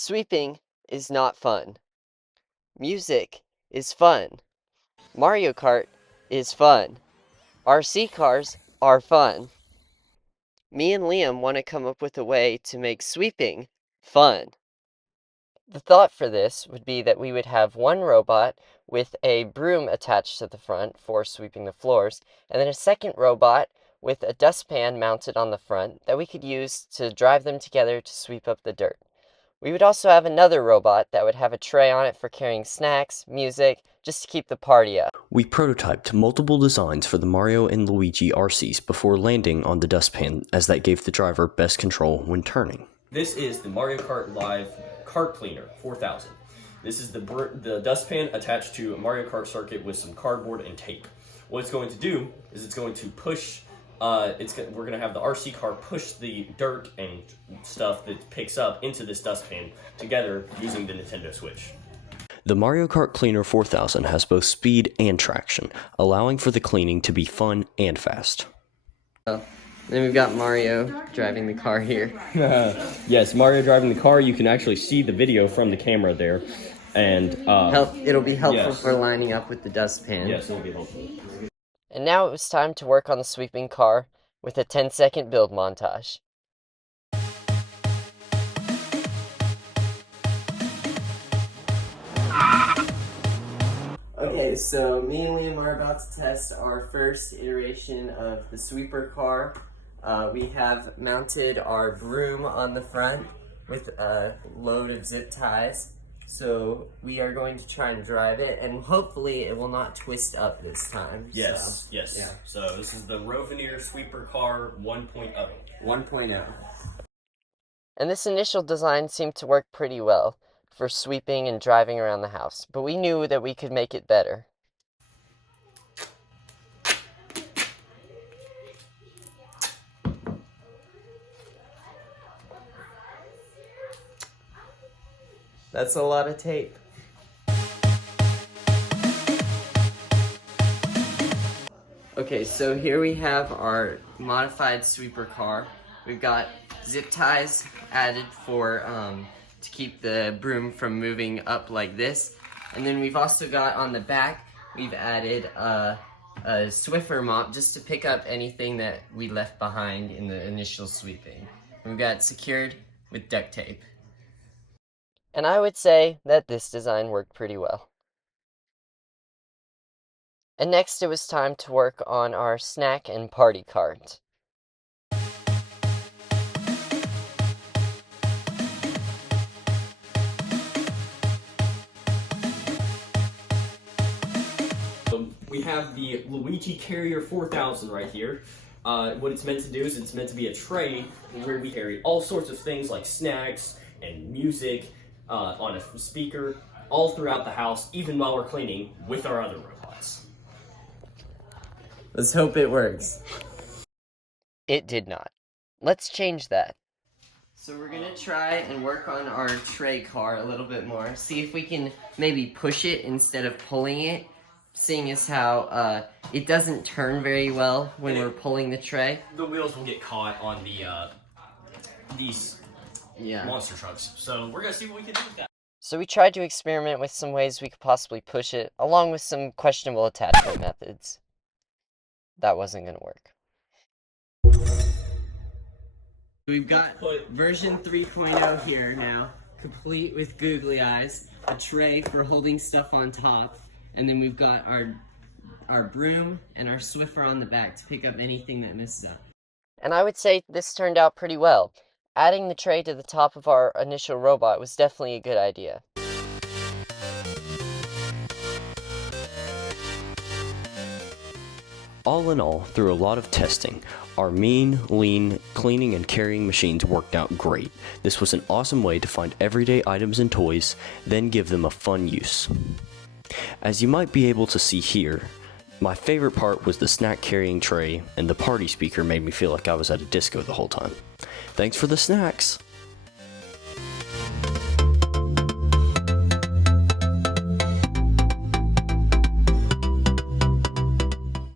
Sweeping is not fun. Music is fun. Mario Kart is fun. RC cars are fun. Me and Liam want to come up with a way to make sweeping fun. The thought for this would be that we would have one robot with a broom attached to the front for sweeping the floors, and then a second robot with a dustpan mounted on the front that we could use to drive them together to sweep up the dirt. We would also have another robot that would have a tray on it for carrying snacks, music, just to keep the party up. We prototyped multiple designs for the Mario and Luigi RCs before landing on the dustpan, as that gave the driver best control when turning. This is the Mario Kart Live Kart Cleaner 4000. This is the dustpan attached to a Mario Kart circuit with some cardboard and tape. What it's going to do is it's going to push we're going to have the RC car push the dirt and stuff that it picks up into this dustpan together using the Nintendo Switch. The Mario Kart Cleaner 4000 has both speed and traction, allowing for the cleaning to be fun and fast. Then we've got Mario driving the car here. Yes, Mario driving the car. You can actually see the video from the camera there. And It'll be helpful yes. for lining up with the dustpan. Yes, it'll be helpful. And now it was time to work on the sweeping car with a 10-second build montage. Okay, so me and Liam are about to test our first iteration of the sweeper car. We have mounted our broom on the front with a load of zip ties. So we are going to try and drive it, and hopefully it will not twist up this time. Yes, yes. Yeah. So this is the Rovanier Sweeper Car 1.0. 1.0. And this initial design seemed to work pretty well for sweeping and driving around the house, but we knew that we could make it better. That's a lot of tape. Okay, so here we have our modified sweeper car. We've got zip ties added for to keep the broom from moving up like this. And then we've also got on the back, we've added a Swiffer mop just to pick up anything that we left behind in the initial sweeping. We've got it secured with duct tape. And I would say that this design worked pretty well. And next it was time to work on our snack and party cart. We have the Luigi Carrier 4000 right here. What it's meant to do is it's meant to be a tray where we carry all sorts of things like snacks and music on a speaker all throughout the house, even while we're cleaning with our other robots. Let's hope it works. It did not. Let's change that. So we're gonna try and work on our tray car a little bit more. See if we can maybe push it instead of pulling it. Seeing as how it doesn't turn very well when we're pulling the tray. The wheels will get caught on these monster trucks. So we're gonna see what we can do with that. So we tried to experiment with some ways we could possibly push it, along with some questionable attachment methods. That wasn't gonna work. We've got version 3.0 here now, complete with googly eyes, a tray for holding stuff on top, and then we've got our broom and our Swiffer on the back to pick up anything that misses up. And I would say this turned out pretty well. Adding the tray to the top of our initial robot was definitely a good idea. All in all, through a lot of testing, our mean, lean, cleaning and carrying machines worked out great. This was an awesome way to find everyday items and toys, then give them a fun use. As you might be able to see here, my favorite part was the snack carrying tray, and the party speaker made me feel like I was at a disco the whole time. Thanks for the snacks!